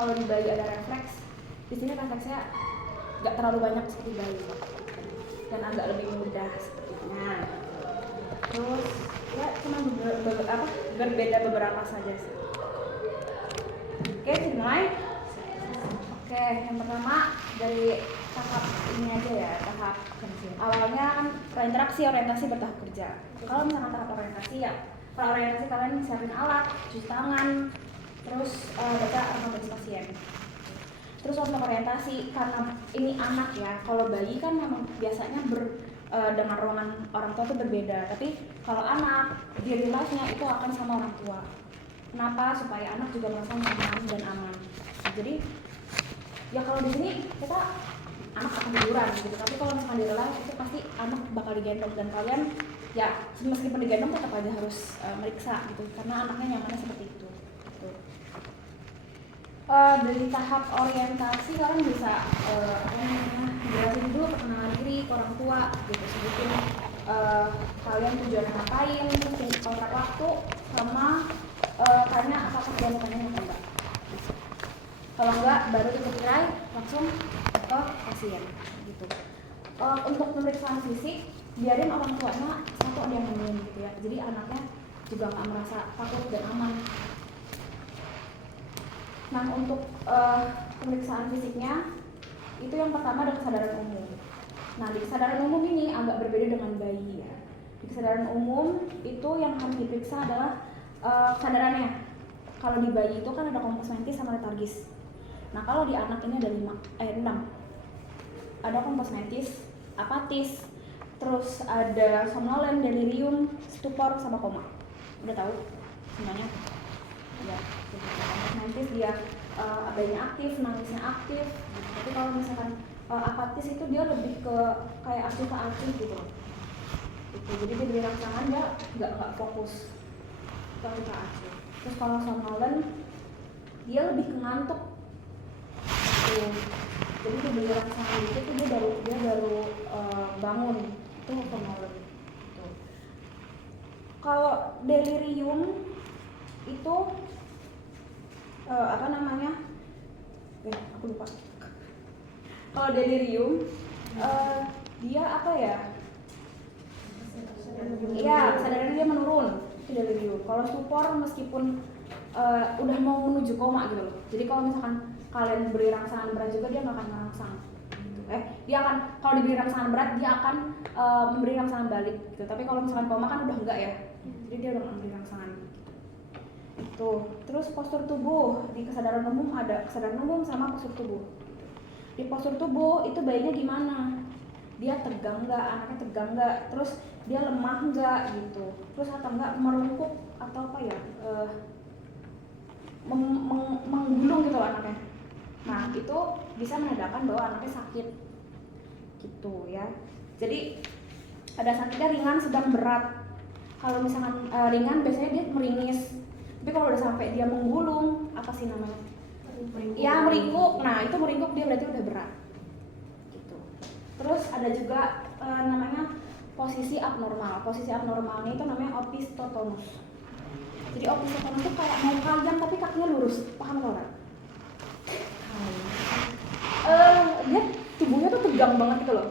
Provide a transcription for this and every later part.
kalau di bayi ada refleks, di sini refleksnya nggak terlalu banyak seperti bayi dan agak lebih mudah sepertinya. Terus ya cuma berbeda beberapa saja sih. Oke, dimulai. Oke, yang pertama dari tahap ini aja ya, tahap awalnya kan interaksi orientasi bertahap kerja. Kalau misalkan tahap orientasi ya, kalau orientasi kalian siapin alat, cuci tangan, terus baca rekomendasi pasien. Terus untuk orientasi, karena ini anak ya, kalau bayi kan memang biasanya dengan ruangan orang tua itu berbeda, tapi kalau anak di real life-nya itu akan sama orang tua. Kenapa? Supaya anak juga merasa nyaman dan aman. Jadi ya kalau di sini kita anak akan tiduran gitu, tapi kalau misalkan di real life itu pasti anak bakal digendong dan kalian ya meskipun digendong tetap aja harus meriksa gitu, karena anaknya nyamannya seperti itu. Gitu. Dari tahap orientasi kalian bisa jelasin dulu perkenalan diri ke orang tua gitu, sebutin kalian tujuan ngapain, terus kontrak waktu, sama tanya apakah dia mau tanya atau enggak. Kalau enggak baru tutup tirai langsung ke pasien gitu. Untuk pemeriksaan fisik biarin orang tuanya satu ada yang nemenin gitu ya, jadi anaknya juga nggak merasa takut dan aman. Nah untuk pemeriksaan fisiknya itu yang pertama ada kesadaran umum. Nah di kesadaran umum ini agak berbeda dengan bayi ya. Di kesadaran umum itu yang harus diperiksa adalah kesadarannya. Kalau di bayi itu kan ada kompos mentis sama letargis. Nah kalau di anak ini ada 6. Ada kompos mentis, apatis, terus ada somnolen, delirium, stupor, sama koma. Udah tahu semuanya? Ya, kompos mentis dia abainya aktif, nangisnya aktif. Tapi kalau misalkan apatis itu dia lebih ke kayak aktif gitu. Jadi dia beri rangsangan dia nggak fokus. Itu aktif. Terus kalau somnolen dia lebih ke ngantuk. Jadi dia beri rangsangan itu dia baru bangun. Itu somnolen. Gitu. Kalau delirium itu aku lupa. Kalau delirium dia apa ya? Iya, kesadaran dia menurun. Itu delirium. Kalau stupor meskipun udah mau menuju koma gitu loh. Jadi kalau misalkan kalian beri rangsangan berat juga dia nggak akan merangsang. Dia akan kalau diberi rangsangan berat dia akan memberi rangsangan balik gitu. Tapi kalau misalkan koma kan udah enggak ya. Jadi dia udah memberi rangsangan. Itu. Terus postur tubuh, di kesadaran umum ada kesadaran umum sama postur tubuh. Di postur tubuh itu bayinya gimana? Dia tegang nggak, anaknya tegang nggak, terus dia lemah nggak gitu, terus atau enggak merungkuk atau apa ya, menggulung gitu anaknya. Nah itu bisa menandakan bahwa anaknya sakit gitu ya. Jadi ada sakitnya ringan, sedang, berat. Kalau misalkan ringan biasanya dia meringis, tapi kalau udah sampai dia menggulung, apa sih namanya? Ya meringkuk. Nah itu meringkuk dia berarti udah berat. Gitu. Terus ada juga namanya posisi abnormal. Posisi abnormalnya itu namanya opistotonus. Jadi opistotonus itu kayak mau panjang tapi kakinya lurus. Paham nggak? Dia tubuhnya tuh tegang banget gitu loh.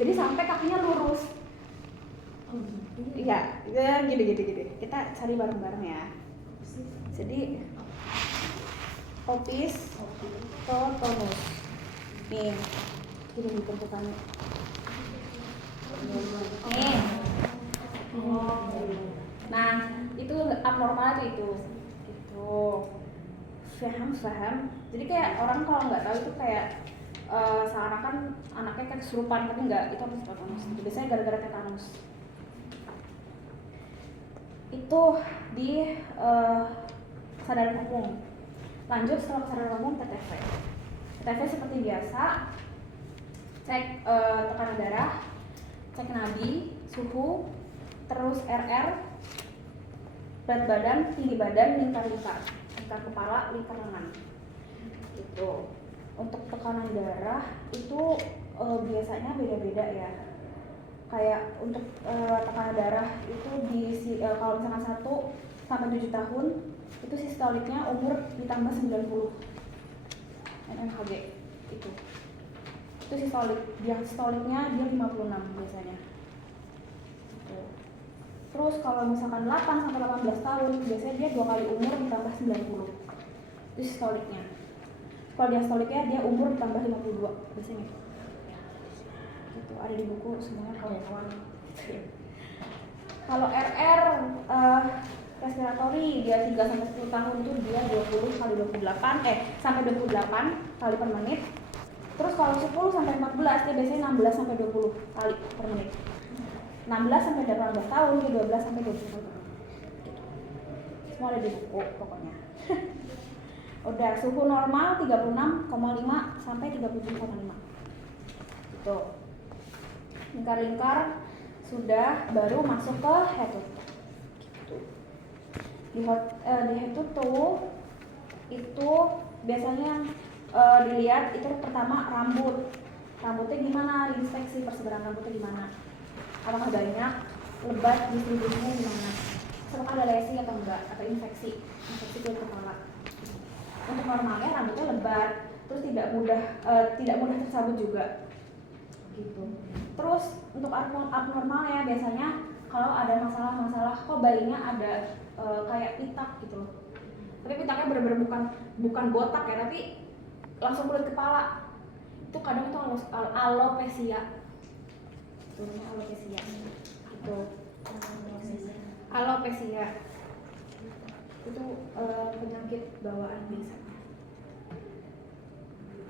Jadi sampai kakinya lurus. Iya, gini. Kita cari bareng-bareng ya. Jadi opistotonus. Nih, gini bentukannya. Nih. Nah, itu abnormal itu. Gitu. Paham. Jadi kayak orang kalau nggak tahu itu kayak seakan-akan anaknya kayak kesurupan, tapi enggak, itu opistotonus. Biasanya gara-gara tetanus. Itu di kesadaran umum. Lanjut setelah kesadaran umum TTV. TTV seperti biasa, cek tekanan darah, cek nadi, suhu, terus RR, berat badan, tinggi badan, lingkar kepala, lingkar lengan. Gitu. Untuk tekanan darah itu biasanya beda-beda ya. Kayak untuk tekanan darah itu kalau misalkan 1 sampai 7 tahun itu sistoliknya umur ditambah 90. NNHG itu sistolik. Dia sistoliknya dia 56 biasanya. Terus kalau misalkan 8 sampai 18 tahun biasanya dia 2 kali umur ditambah 90. Itu sistoliknya. Kalau diastoliknya dia umur ditambah 52 biasanya. Itu ada di buku semuanya kawan-kawan. Kalau RR respiratory dia 3 sampai 10 tahun itu dia 20 kali 28 sampai 28 kali per menit. Terus kalau 10 sampai 14 dia biasanya 16 sampai 20 kali per menit. 16 sampai 18 tahun dia 12 sampai 20 tahun. Semua ada di buku pokoknya. Udah suhu normal 36,5 sampai 37,5. Gitu. Lingkar-lingkar sudah baru masuk ke head to toe. Gitu. Di head to toe itu biasanya dilihat itu pertama rambutnya gimana, diinspeksi persebaran rambutnya gimana, apakah banyak, lebat, distribusinya gimana, apakah ada lesi atau enggak, atau infeksi kulit kepala. Untuk normalnya rambutnya lebat, terus tidak mudah tercabut juga, gitu. Terus untuk abnormalnya biasanya kalau ada masalah kok bayinya ada kayak pitak gitu loh. Tapi pitaknya benar-benar bukan botak ya, tapi langsung kulit kepala. Itu kadang itu alopecia. Itu alopecia. Itu alopecia. Itu penyakit bawaan biasa.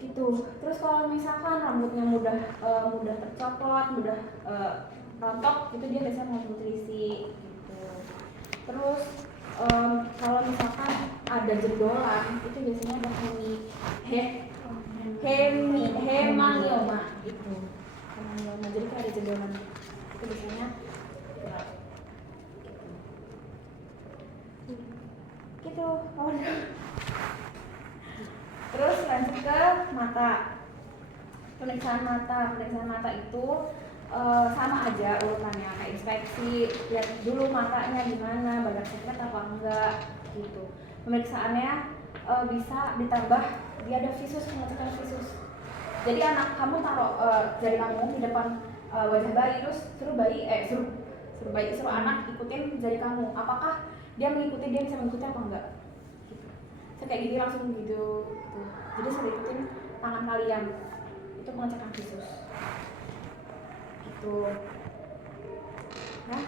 Gitu. Terus kalau misalkan rambutnya mudah tercopot, mudah rontok, itu dia biasanya malnutrisi gitu. Terus kalau misalkan ada jendolan, itu biasanya ada hemangioma gitu. Hemangioma, jadi kalau ada jendolan itu biasanya gitu. Terus lanjut ke mata. Pemeriksaan mata itu sama aja urutannya, kayak inspeksi, lihat dulu matanya gimana, banyak sekret apa enggak gitu. Pemeriksaannya bisa ditambah, dia ada visus, pengecekan visus. Jadi anak kamu taruh jari kamu di depan wajah bayi, terus suruh anak ikutin jari kamu, apakah dia bisa mengikuti apa enggak gitu. So, kayak gini langsung gitu. Jadi suruh ikutin tangan kalian, itu pengecekan visus gitu. Nah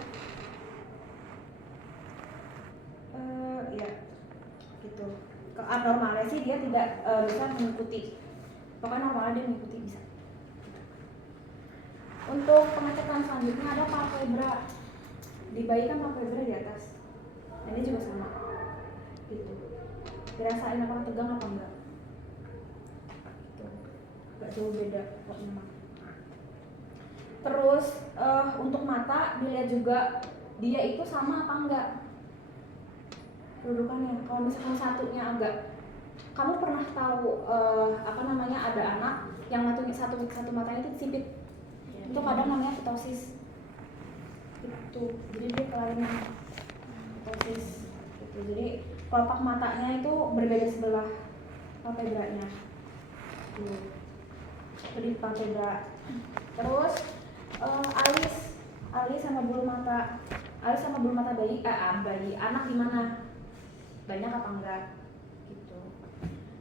ya gitu. Ke abnormalnya sih dia tidak bisa mengikuti, pokoknya normalnya dia mengikuti bisa. Untuk pengecekan selanjutnya ada palpebra. Di bayi kan palpebra di atas, ini juga sama gitu. Dirasain apakah tegang apa enggak gitu. Gak jauh beda pokoknya. Terus untuk mata dilihat juga dia itu sama apa enggak kedudukannya. Kalau misalkan satunya agak, kamu pernah tahu ada anak yang satu matanya itu sipit, itu kadang namanya ptosis itu. Jadi dia kelainan ptosis gitu. Jadi kelopak matanya itu berbeda sebelah palpebranya tuh. Jadi palpebra. Terus alis sama bulu mata bayi anak gimana, banyak apa enggak gitu.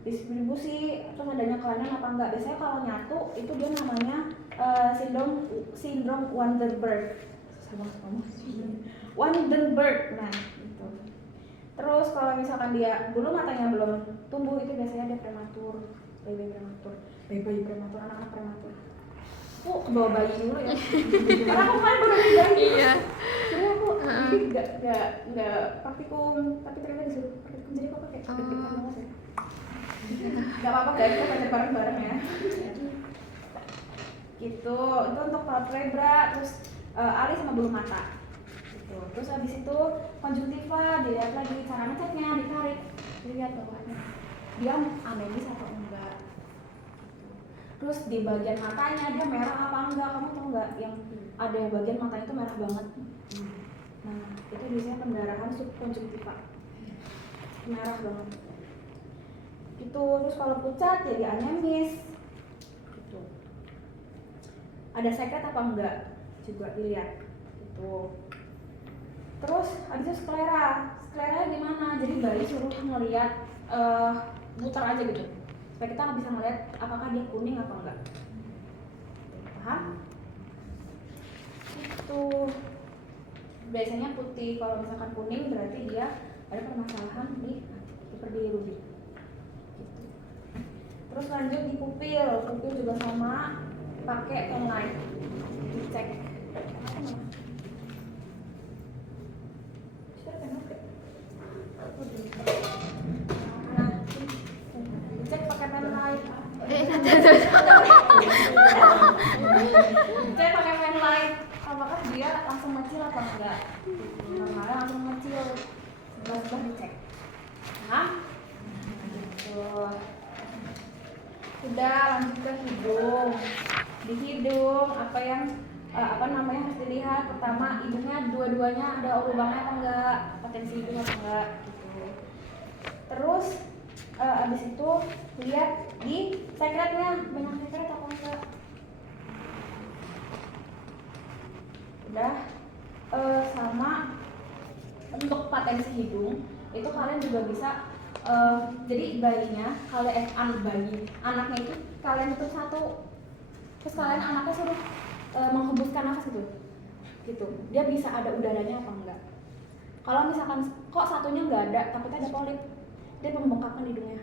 Distribusi, terus adanya kelainan apa enggak. Biasanya kalau nyatu itu dia namanya sindrom Waardenburg. Nah gitu. Terus kalau misalkan dia bulu matanya belum tumbuh, itu biasanya dia prematur, bayi prematur, anak-anak prematur. Ke bawa bayi dulu ya. Karena aku kan baru bayi. Iya. Jadi aku nggak praktikum, tapi ternyata disuruh praktikum, jadi aku kayak deg-degan banget ya. Nggak apa-apa guys, kita baca bareng-bareng ya. Gitu. Itu untuk palpebra, terus alis sama bulu mata. Gitu. Terus habis itu konjungtiva, dilihat lagi cara ngeceknya, ditarik, dilihat bawahnya dia anemis atau enggak. Terus di bagian matanya dia merah apa enggak, kamu tahu nggak yang ada bagian matanya itu merah banget. Nah itu biasanya pendarahan subkonjungtiva, merah banget gitu. Terus kalau pucat jadi anemis gitu. Ada sekret apa enggak juga dilihat gitu. Terus habis itu sklera gimana, jadi bayi suruh ngelihat muter aja gitu supaya kita nggak bisa ngelihat apakah dia kuning apa enggak, paham? Itu biasanya putih, kalau misalkan kuning berarti dia ada permasalahan di hiperbilirubin gitu. Terus lanjut di pupil juga sama, pakai online dicek. Nah, dicek pakai pen light. Cek pakai pen light, apakah dia langsung mengecil apa enggak? Normalnya langsung mengecil, sebelah dicek. Nah, gitu. Udah lanjut ke hidung. Di hidung apa namanya harus dilihat. Pertama, hidungnya dua-duanya ada lubangnya apa enggak, potensi hidung apa enggak gitu. Terus abis itu lihat di sekretnya, banyak sekret apa enggak. Udah sama untuk potensi hidung itu kalian juga bisa jadi bayinya anaknya itu kalian tutup satu, terus kalian anaknya suruh menghembuskan nafas gitu, dia bisa ada udaranya apa enggak. Kalau misalkan kok satunya nggak ada, takutnya ada polip, dia membengkakkan hidungnya.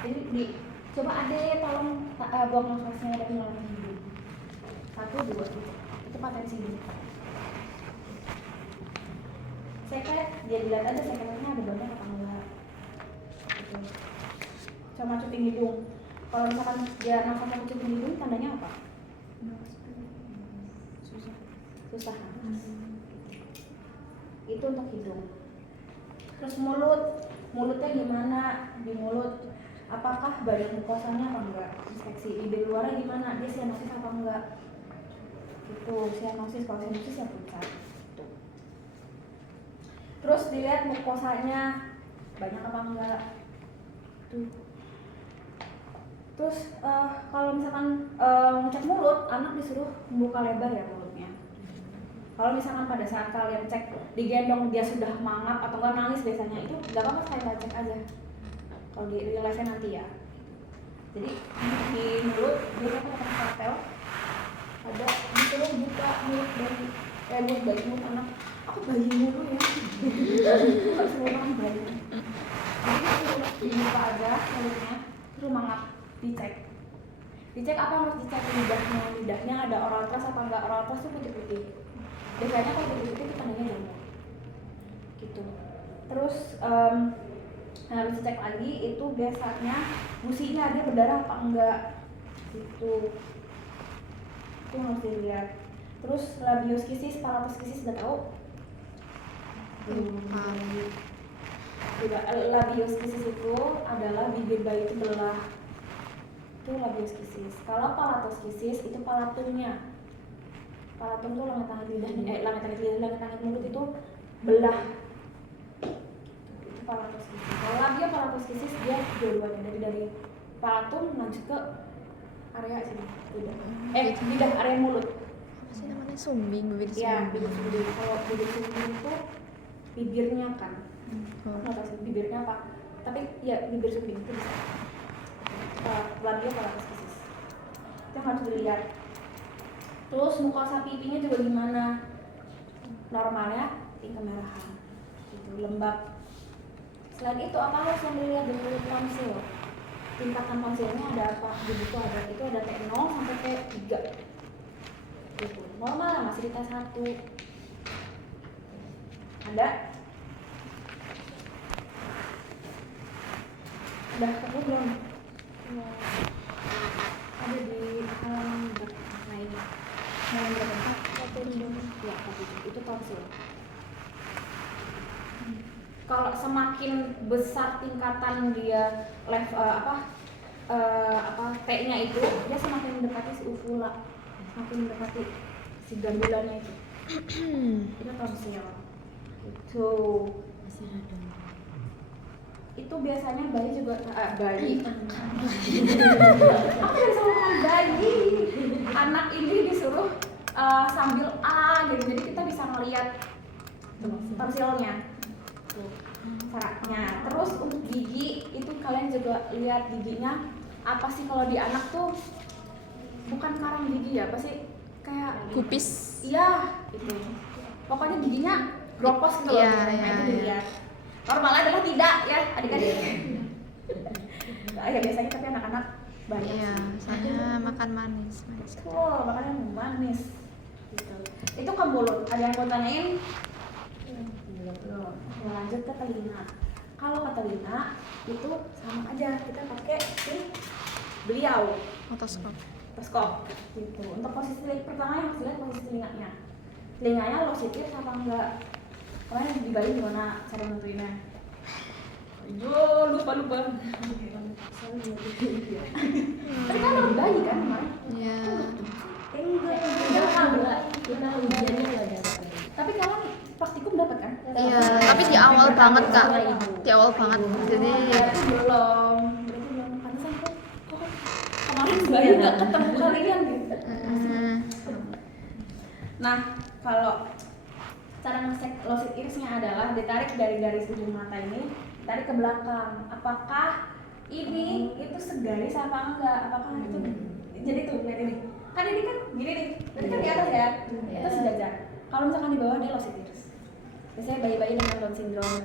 Jadi coba adek tolong buang nafasnya dari melalui hidung. 1, 2, 3. Itu potensi hidung. Sekret, dia dilihat aja sekretnya ada banyak apa enggak gitu. Sama cuping hidung, kalau misalkan dia nafasnya cuping hidung, tandanya apa? Susah nafas. Itu untuk hidung. Terus mulutnya gimana? Di mulut apakah badan mukosanya apa enggak, inspeksi. Bibir luarnya gimana, dia sianosis apa enggak gitu. Sianosis, kalau sianosis ya pucat gitu. Terus dilihat mukosanya banyak apa enggak tuh. Terus kalau misalkan ngecek mulut, anak disuruh membuka lebar ya mulutnya. Kalau misalkan pada saat kalian cek digendong dia sudah mangap atau enggak nangis biasanya, itu enggak apa-apa, sekali cek aja. Kalau di real-nya nanti ya. Jadi di mulut biasanya pakai skalpel, ada disuruh buka mulut bayi, mulut anak. Aku bayi mulu ya. Enggak semua orang bayi. Jadi disuruh dibuka aja mulutnya, terus mangap, dicek apa yang harus dicek. Lidahnya ada oral tras apa enggak. Oral tras itu putih-putih. Biasanya kalau putih-putih itu tandanya jamur gitu. Terus harus dicek lagi itu biasanya gusinya dia berdarah apa enggak gitu. Itu harus dilihat. Terus labioskisis, palatoskisis udah tahu? Labioskisis itu adalah bibir bayi itu belah. Itu labioskisis. Kalau palatoskisis itu palatumnya. Palatum itu langit-langit mulut itu belah. Itu palatoskisis. Kalau labio-palatoskisis dia dua-duanya, dari palatum lanjut ke area sini. Lidah, area mulut. Apa sih namanya, sumbing, bibir sumbing? Iya, bibir sumbing. Kalau bibir sumbing itu bibirnya kan. Nggak tahu sih bibirnya apa, tapi ya bibir sumbing itu bisa. Labio-palatoskisis itu yang harus dilihat. Terus mukosa pipinya juga gimana? Normalnya tinggi kemerahan gitu, lembab. Selain itu apa harus yang dilihat dari tonsil? Tingkatan tonsilnya ada apa? Di buku ada, itu ada T0 sampai T3 gitu. Normal masih di T1. Ada? Udah ketemu belum? Ada di halaman lainnya. Halaman berapa? Ya, itu tonsil. Kalau semakin besar tingkatan dia T-nya itu, dia semakin mendekati si uvula, semakin mendekati si gandulannya itu. Itu tonsil. Itu itu biasanya bayi juga bayi apa yang sama bayi anak ini disuruh sambil gitu, jadi kita bisa ngelihat torsilnya tuh syaratnya. Terus untuk gigi itu kalian juga lihat giginya apa sih. Kalau di anak tuh bukan karang gigi ya, apa sih, kayak Kupis. iya itu pokoknya giginya gropos gitu loh. Iya, Nah iya, itu iya. dilihat. Normal adalah tidak ya adik-adik. Ya biasanya tapi anak-anak banyak Iya, sih. soalnya makan manis. Wow, makannya manis gitu. Itu ke mulut. Ada yang mau tanyain? Belum. Ya, lanjut ke telinga. Kalau ke telinga itu sama aja, kita pakai si beliau Otoskop. otoskop gitu. Untuk posisi pertama yang harus dilihat posisi telinganya. Telinganya lo sitir apa enggak? Kalian di Bali gimana cara nentuinnya? Yo, lupa. Tapi kan lo di Bali kan kemarin? Iya. Enggak. Kita ujiannya nggak dapat. Tapi kalian praktikum dapat kan? Iya, tapi di awal banget Kak. Di awal banget. Jadi Berarti belum. Pantesan kok kemarin Bali nggak ketemu kalian gitu. Nah, kalau cara ngecek losit irisnya adalah ditarik dari garis ujung mata ini, tarik ke belakang. Apakah ini itu segaris apa enggak? Apakah itu jadi tuh lihat ini. Kan ini kan gini nih. Berarti kan di atas ya. Itu sejajar. Kalau misalkan di bawah dia losit iris. Biasanya bayi-bayi dengan Down syndrome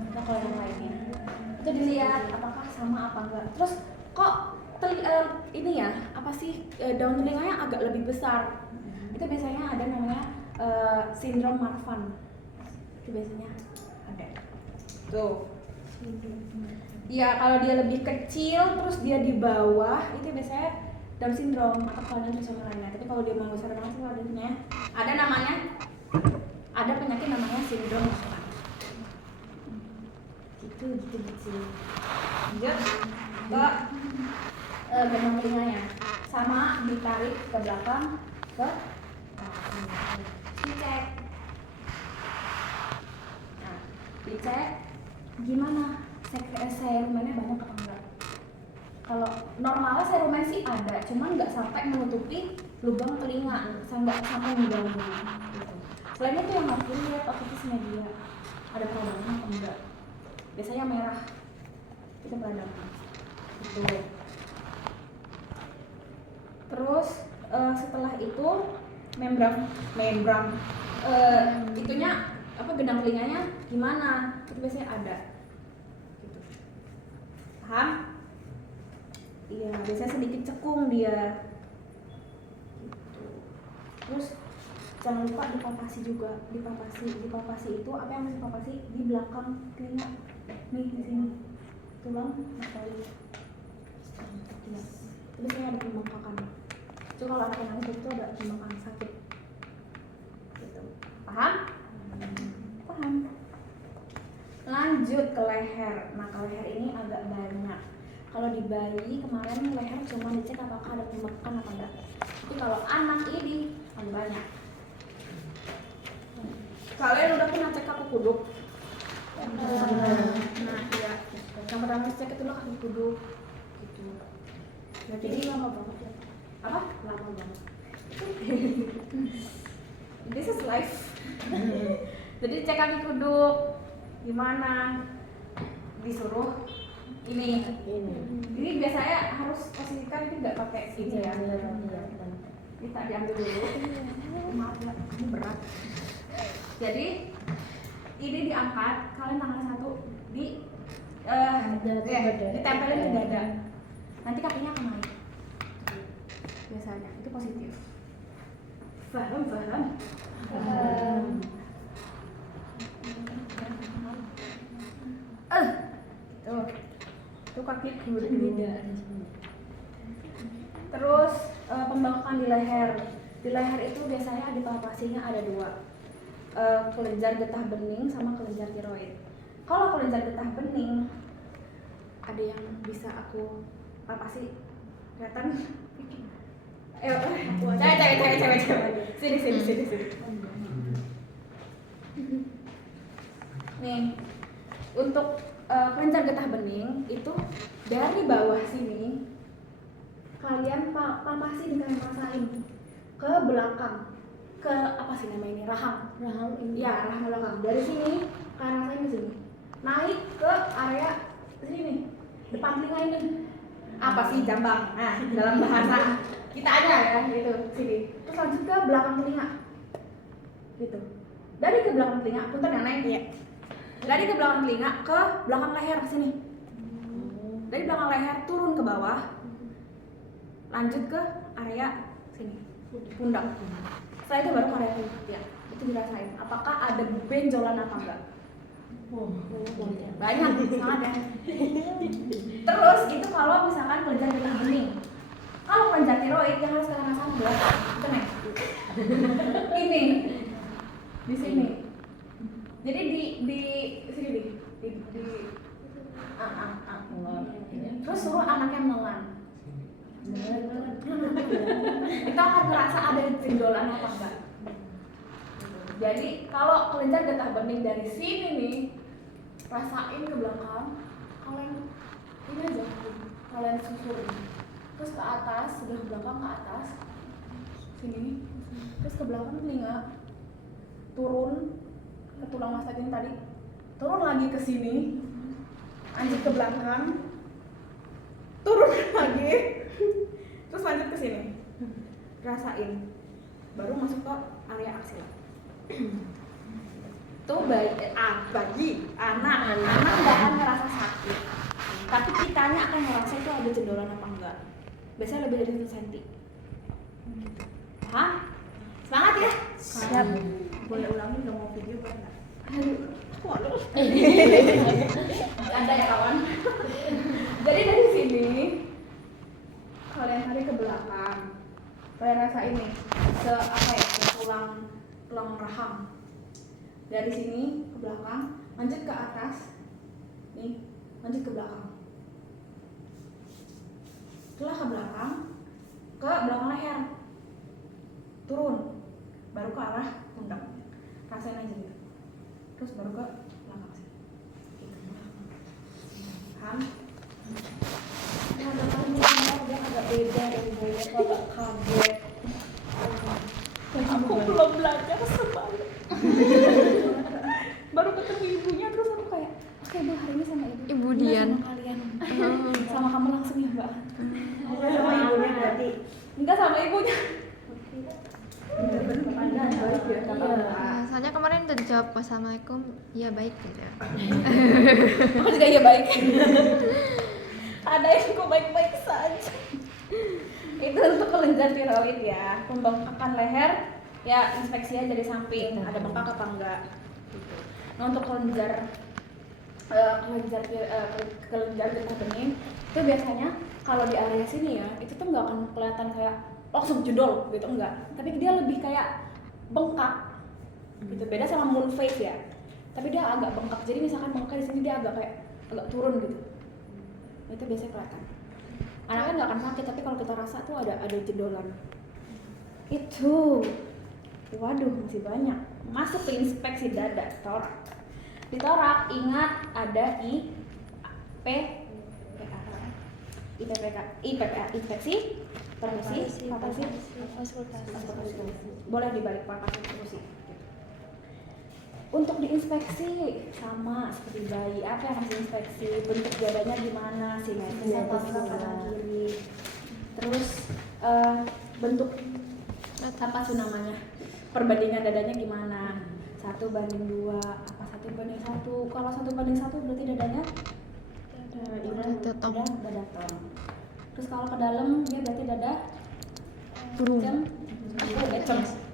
atau kalau yang lainnya. Itu dilihat apakah sama apa enggak. Terus kok ini ya, apa sih daun telinganya agak lebih besar. Itu biasanya ada namanya sindrom Marfan. Itu biasanya ada. Tuh. Iya, kalau dia lebih kecil terus dia di bawah itu biasanya Down syndrome atau kelainan trisomia lainnya. Tapi kalau dia mau besar banget sih ada namanya ada penyakit namanya sindrom Marfan. Gitu. Lanjut ke gendang telinganya, sama ditarik ke belakang ke dicek. Nah, dicek gimana serumennya banyak apa enggak. Kalau normalnya serumen sih ada, cuman nggak sampai menutupi lubang telinga, nggak sampai mengganggu gitu. Selain itu yang harus dilihat otomatisnya dia ada peradangan atau enggak. Biasanya merah itu peradangan gitu. Terus setelah itu membran itunya apa, gendang telinganya gimana, itu biasanya ada gitu. Paham? Iya, biasanya sedikit cekung dia gitu. Terus jangan lupa dipalpasi juga. Dipalpasi itu apa yang masih dipalpasi di belakang telinga nih, di sini tulang matali. Iya, itu biasanya ada pembengkakan. Itu kalau anak yang nangis itu ada pembengkakan sakit gitu. Paham? Paham. Lanjut ke leher. Nah, ke leher ini agak banyak. Kalau di bayi kemarin leher cuma dicek apakah ada pembengkakan apa enggak. Tapi kalau anak ini agak banyak. Kalian udah pernah cek kaki kuduk? Nah, iya. Yang pertama cek itu lah kaki kuduk gitu. Jadi lama banget ya. Apa? Lama banget. This is life. Jadi cek kaki kuduk gimana? Disuruh ini biasanya harus posisikan, ini nggak pakai ini ya. Kita diambil dulu. Maaf ya, ini berat. Jadi ini diangkat, kalian tangan satu ditempelin ke dada. Nanti kakinya akan naik. Biasanya itu positif. Paham? Itu kaki beda. Terus pembengkakan di leher. Di leher itu biasanya dipalpasinya ada dua. Kelenjar getah bening sama kelenjar tiroid. Kalau kelenjar getah bening ada yang bisa aku palpasi, kelihatan? Cewek. Sini. Nih, untuk kelenjar getah bening itu dari bawah sini kalian papasin, kalian rasain ke belakang, ke apa sih nama ini, rahang ini. Ya, rahang belakang. Dari sini kalian rasain ke sini, naik ke area sini, depan telinga ini. Apa sih jambang? Nah, dalam bahasa kita aja ya, gitu sini. Terus lanjut ke belakang telinga, gitu. Dari ke belakang telinga, punten yang naik ya. Dari ke belakang telinga ke belakang leher sini. Dari belakang leher turun ke bawah, lanjut ke area sini, pundak. Setelah itu baru ke area pundak ya. Itu dirasain. Apakah ada benjolan apa enggak? Banyak, sangat ya. Terus itu kalau misalkan kelenjar getah bening. Kalau kelenjar tiroid yang harus kalian rasakan adalah itu nih. Ini di sini. Jadi di sini di terus suruh anaknya menelan. Kita akan merasa ada benjolan apa enggak. Jadi kalau kelenjar getah bening dari sini nih, rasain ke belakang, kalian ini aja, kalian susurin, terus ke atas, sebelah belakang ke atas, sini, terus ke belakang telinga, turun ke tulang masak ini tadi, turun lagi ke sini, lanjut ke belakang, turun lagi, terus lanjut ke sini, rasain, baru masuk ke area aksila. Tuh bagi anak nggak akan ngerasa sakit, tapi kitanya akan ngerasa itu ada cendolan apa enggak. Biasanya lebih dari 1 cm. Paham? Semangat ya. Siap. Boleh ulangi, nggak mau video boleh nggak? Waduh. Ada ya kawan. Jadi dari sini kalian tarik ke belakang, kalian rasain nih ke apa ya, ke tulang rahang. Dari sini ke belakang, lanjut ke atas, nih, lanjut ke belakang. Setelah ke belakang leher, turun, baru ke arah pundak. Rasain aja gitu. Terus baru ke belakang sini. Paham? Dia agak beda dari saya, agak kaget. Aku belum belajar sebalik. Baru ketemu ibunya, terus aku kayak, oke Bu, hari ini sama ibu Dian sama kalian. Sama kamu langsung ya Mbak. Sama ibunya berarti? Enggak, sama ibunya. Soalnya kemarin udah dijawab wassalamualaikum, ya baik gitu. Aku juga ya baik. Ada yang kok baik-baik saja. Itu untuk kelenjar tiroid ya, pembengkakan leher ya, inspeksi aja dari samping ada bengkak apa enggak gitu. Nah untuk kelenjar getah bening itu biasanya kalau di area sini ya, itu tuh nggak akan kelihatan kayak langsung jedol gitu, enggak, tapi dia lebih kayak bengkak gitu. Beda sama moon face ya, tapi dia agak bengkak. Jadi misalkan bengkak di sini dia agak turun gitu. Itu biasanya kelihatan. Anaknya nggak akan sakit, tapi kalau kita rasa tuh ada jendolan. Itu, waduh masih banyak. Masuk ke inspeksi dada, torak. Di torak ingat ada IPPK, inspeksi, permisi, boleh dibalik pakai permisi. Untuk diinspeksi sama seperti bayi, apa yang harus diinspeksi? Bentuk dadanya gimana, simetris atau kanan kiri. Terus bentuk apa sih namanya? Perbandingan dadanya gimana? 1:2, apa 1:1? Kalau 1:1 berarti dadanya datang. Terus kalau ke dalam dia berarti dada burung.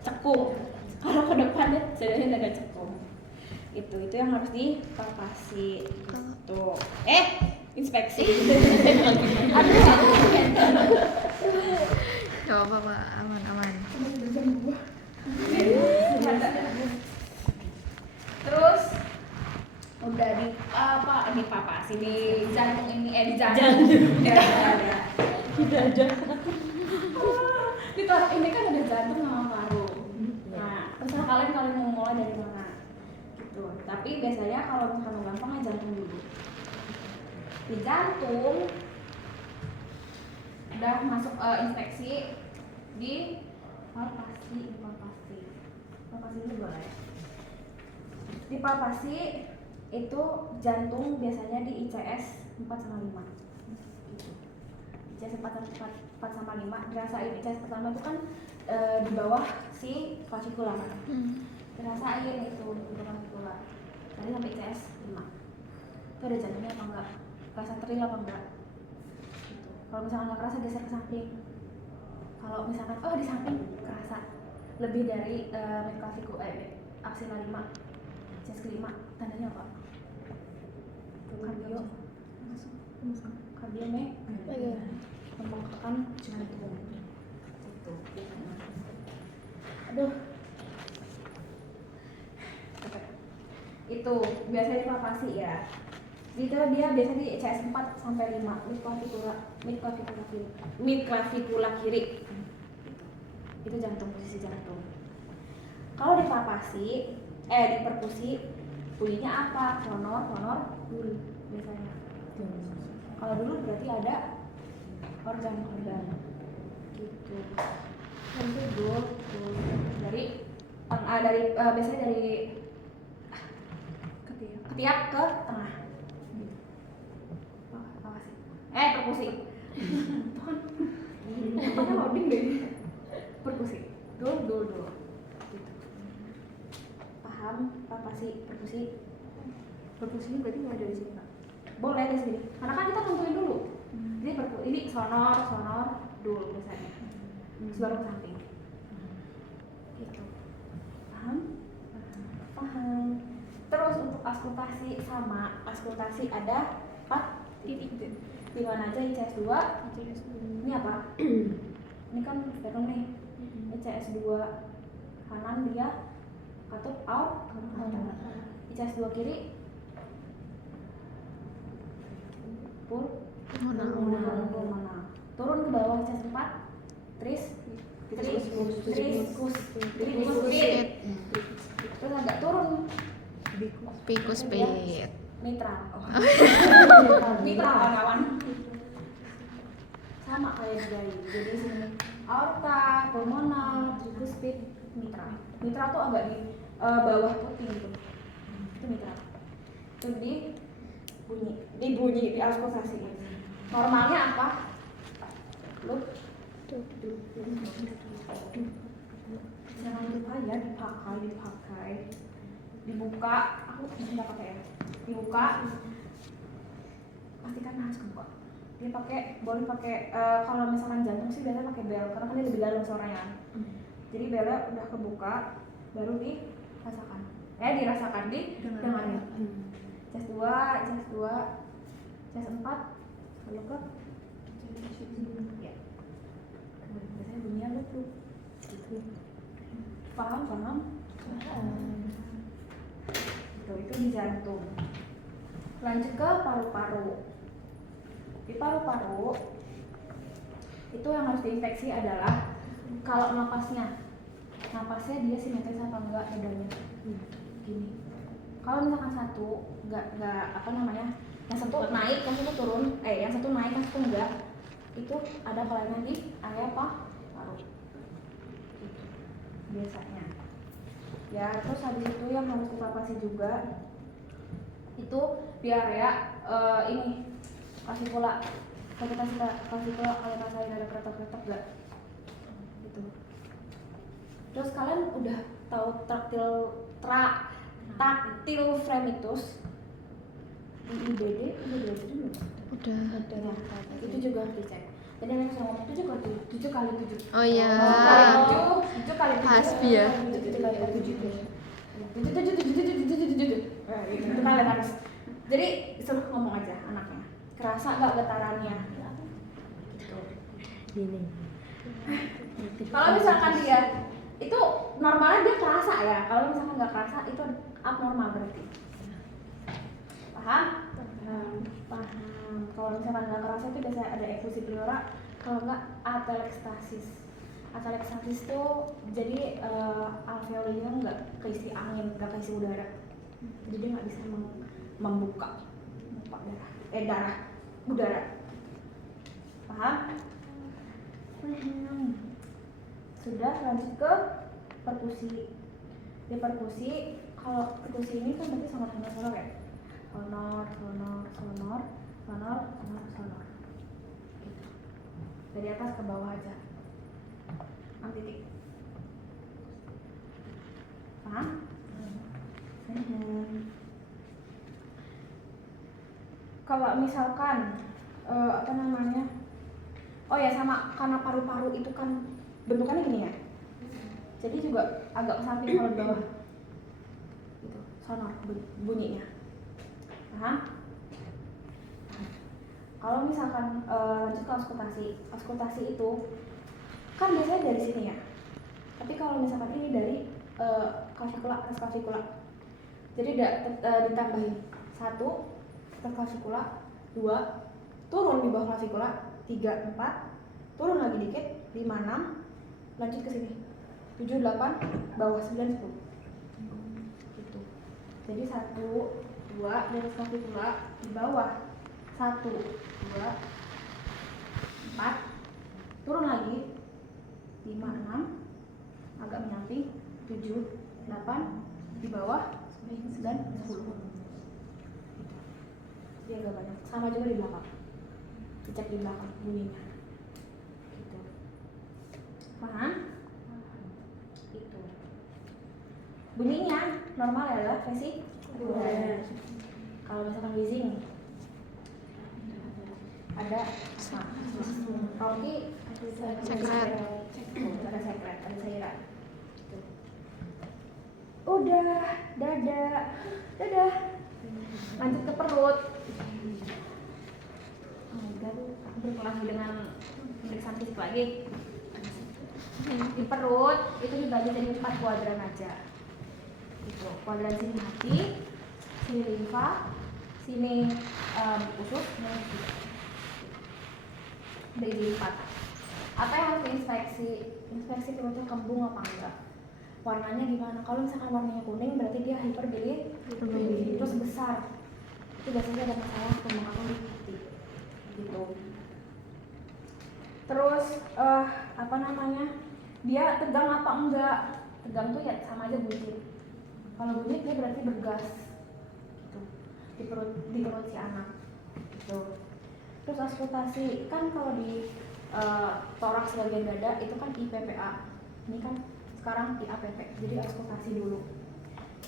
Cekung. Kalau ke depan dia dadanya dada cekung. Itu yang harus dipalpasi. Tuh. Inspeksi. Coba Pak, aman. Terus udah di papasi di jantung ini, di jantung. Di dada. Di torak ini kan ada jantung sama paru. Nah, terserah kalian mau mulai dari mana gitu. Tapi biasanya kalau misalkan gampang jantung dulu. Di jantung udah masuk inspeksi di palpasi itu boleh. Di palpasi itu jantung biasanya di ICS 4 sama 5 gitu. ICS 4 sama 5 dirasain. ICS pertama itu kan di bawah si clavicular. Dirasain itu untuk clavicular tadi sampai ICS 5 itu ada jantungnya apa enggak, rasa teril apa enggak gitu. Kalau misalkan nggak kerasa geser ke samping. Kalau misalkan di samping kerasa lebih dari aksila 5 ICS ke 5 tandanya apa? Kardio pembengkakan jantung itu. Aduh, itu biasanya di palpasi ya. Itu dia biasanya di ICS 4 sampai 5 mid clavicular kiri. Itu jantung, posisi jantung. Kalau di palpasi di perkusi bunyinya apa? Sonor dulu biasanya. Kalau dulu berarti ada organ gitu. Nanti dulu dari biasanya dari ketiak ke tengah. Perkusi. Apanya loading deh. Perkusi. Dulu. Gitu. Paham? Palpasi, perkusi. Perkusinya berarti nggak ada di sini, Kak? Boleh di sini. Karena kan kita tentuin dulu. Jadi ini sonor dulu biasanya. Baru ke samping. Gitu. Paham? Terus untuk auskultasi ada 4 titik. Di mana aja ICS 2? Ini apa? Ini kan sternum nih. ICS 2 kanan dia katup ICS 2 kiri pulmonar. Turun ke bawah ICS 4 triskus. Terus agak turun Bikuspit. mitral. Mitral kawan. Sama kayak di jadi sini aorta, pulmonar, bikuspit, mitral. Mitral tuh agak di bawah putih gitu. Itu mitral. Itu bunyi di auskultasi. Normalnya apa? Look. Jangan lupa ya dipakai. Dibuka, aku tidak pakai ya. Dibuka, pastikan harus kebuka. Dia boleh pakai kalau misalkan jantung sih biasanya pakai bel karena kan dia lebih dalam suaranya. Jadi belnya udah kebuka, baru dirasakan. Dengarin. ICS 2, ICS 4, lalu ke ya. Biasanya bunyinya lu. Gitu. Paham? Itu di jantung. Lanjut ke paru-paru. Di paru-paru itu yang harus diinfeksi adalah kalau napasnya dia simetris apa enggak dadanya. Gini. Kalau misalkan yang satu naik, yang satu turun, yang satu naik, yang satu enggak, itu ada kelainan di area paru. Gitu. Biasanya. Ya, terus habis itu yang harus dipalpasi juga itu di area ini clavicular. Clavicular kalau rasain ada kretek-kretek enggak? Gitu. Terus kalian udah tahu taktil fremitus di IBD dulu? Udah. Itu juga harus dicek. Jadi yang saya ngomong 7 kali 7. Oh iya. 7 kali 7. Hasbi ya. 7 kali 7. Itu kalian harus. Jadi suruh ngomong aja anaknya. Kerasa nggak getarannya? Gitu. Gini. Kalau misalkan dia itu normalnya dia kerasa ya. Kalau misalkan nggak kerasa itu abnormal berarti. Paham? Kalau misalkan nggak kerasa itu biasanya ada efusi pleura, kalau nggak atelektasis. Atelektasis itu jadi alveolinya nggak keisi angin, nggak keisi udara, jadi dia nggak bisa membuka darah. udara. Paham? Sudah, lanjut ke perkusi. Di perkusi, kalau perkusi ini kan berarti sama sonor ya. Sonor. Gitu. Dari atas ke bawah aja. 6 titik. Paham? Kalau misalkan apa namanya? Oh ya, sama karena paru-paru itu kan bentukannya gini ya. Jadi juga agak ke samping kalau di bawah. Gitu. Sonor bunyinya. Paham? Kalau misalkan lanjut ke auskultasi. Auskultasi itu kan biasanya dari sini ya. Tapi kalau misalkan ini dari clavicular, atas clavicular. Jadi ditambahin 1 atas clavicular, 2 turun di bawah clavicular, 3, 4 turun lagi dikit, 5, 6 lanjut ke sini, 7, 8 bawah, 9, 10 gitu. Jadi 1, 2 dari clavicular di bawah, 1, 2, 4 turun lagi, 5, 6 agak menyamping, 7, 8 di bawah, 9, 10 dia agak banyak. Sama juga di belakang, dicek di belakang bunyinya gitu. Paham? Itu bunyinya normal adalah vesikuler. Kalau misalkan wheezing ada Rocky Sekret. ada sekret, ada cairan. Udah, dadah. Lanjut ke perut. Aku berkelas dengan pemeriksaan fisik lagi. Di perut itu dibagi jadi 4 kuadran aja. Itu kuadran sini hati, sini limfa, sini usus, sini usus. Dari 4. Apa yang harus diinspeksi? Inspeksi perutnya kembung apa enggak? Warnanya gimana? Kalau misalkan warnanya kuning berarti dia hiperbilirubin, terus besar. Itu biasanya ada masalah pembengkakan di hati. Gitu. Terus apa namanya? Dia tegang apa enggak? Tegang tuh ya sama aja buncit. Kalau buncit dia berarti bergas. Gitu. Di perut si anak. Gitu. Terus auskultasi kan kalau di toraks bagian dada itu kan IPPA. Ini kan sekarang di APP, jadi auskultasi dulu.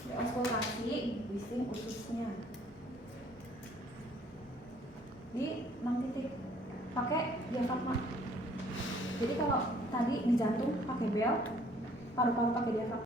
Di auskultasi bising ususnya di 6 titik pakai diafragma. Jadi kalau tadi di jantung pakai bel, paru-paru pakai diafragma.